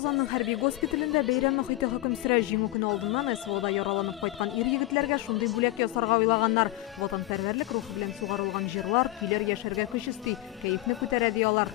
Лозанның хәрби госпиталендә бәйрәм мөхите хөкем сөрә җиңү көне алдыннан СВОда яраланып кайткан ир-егетләргә шундый бүләк ясарга уйлаганнар. Ватанпәрвәрлек рухы белән сугарылган җырлар, көйләр яшәргә көч исти, кәефне күтәрә ди алар.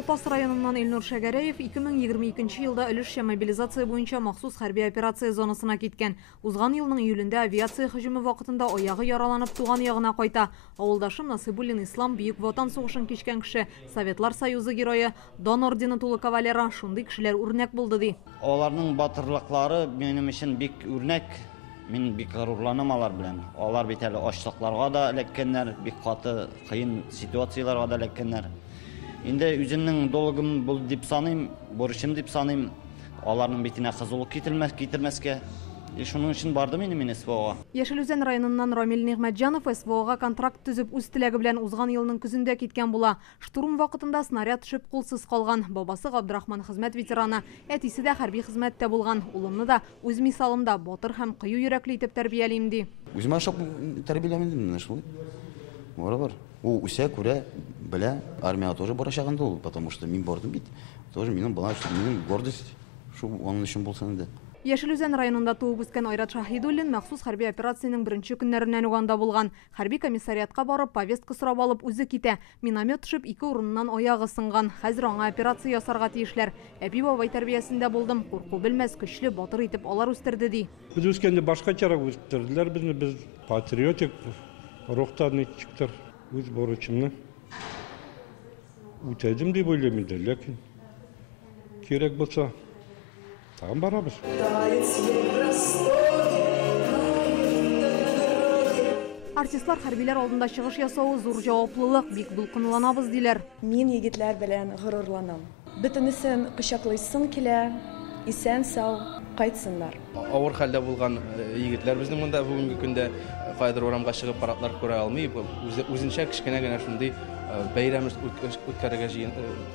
Апас районыннан Илнур Шәгәрәев 2022 елда өлешчә мобилизация буенча махсус хәрби операция зонасына киткән. Узган елның июлендә авиация һөҗүме вакытында аягы яраланып туган ягына кайта. Авылдашым Насыйбуллин Ислам бөек ватан сугышын кичкән кеше, Советлар Союзы герое, Дон ордены тулы кавалера, шундый кешеләр үрнәк булды ди. Аларның батырлыклары минем өчен бик үрнәк. Мин бик горурланам алар белән. Алар бит әле ачлыкларга да эләккәннәр, бик каты, кыен ситуацияларга да эләккәннәр. Инде үземнең долгым бул дип саныйм, бурычым дип саныйм. Аларның битенә кызулык китермәскә. Шуның өчен бардым инде мин СВОга. Яшелүзән районыннан Рамил Нигъмәтҗанов СВОга контракт төзеп үз теләге белән узган елның көзендә киткән була. Штурм вакытында снаряд төшеп кулсыз калган. Бабасы Габдрахман хезмәт ветераны, әтисе дә хәрби хезмәттә булган. Улымны да үз мисалымда батыр һәм кыю йөрәкле итеп тәрбиялим ди. Үземә шок тәрбияләмәдем менә шулай. Бар. Ул үсә күрә, белә, армияга тоже барачагында ул, потому что мин бардым бит. Тоже минем бала, минем гордость. Шу аның өчен булсын инде. Яшелүзән районында туып үскән Айрат Шаһидуллин махсус хәрби операциянең беренче көннәреннән уганда булган. Хәрби комиссариатка барып, повестка сорап алып үзе китә. Миномет төшеп 2 урыннан аягы сынган. Хәзер аңа операция ясарга тиешләр. Әби бабай тәрбиясендә булдым. Курку белмәс, көчле, батыр итеп алар үстерде ди. Без үскәндә башкачарак үстерделәр безне, без патриотик рухтан чиктер. Үз бурычымны үтәдем дип уйлыйм инде, ләкин кирәк булса тагын барабыз. Артистлар хәрбиләр алдында чыгыш ясауы зур җаваплылык, бик дулкынланабыз диләр. Мин егетләр белән горурланам. Бөтенесен кочаклыйсым килә, исән сау кайтсыннар. Авыр хәлдә булган егетләр безнең монда бүгенге көндә кайдыр урамга чыгып парадлар күрә алмый, үзенчә кичкенә генә шундый бәйрәм үткәрергә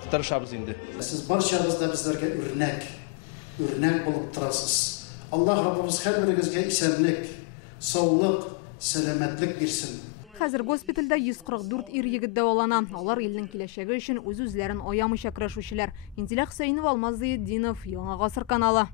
тырышабыз инде. Сез барчагыз да безләргә үрнәк булып торасыз. Аллаһ Раббыбыз һәрберегезгә исәнлек, саулык, сәламәтлек бирсен. Хәзер госпитальдә 144 ир-егет дәвалана. Алар илнең киләчәге өчен үз-үзләрен аямыйча көрәшүчеләр. Инзилә Хөсәйнова, Алмаз Зыйдинов, Яңа гасыр каналы.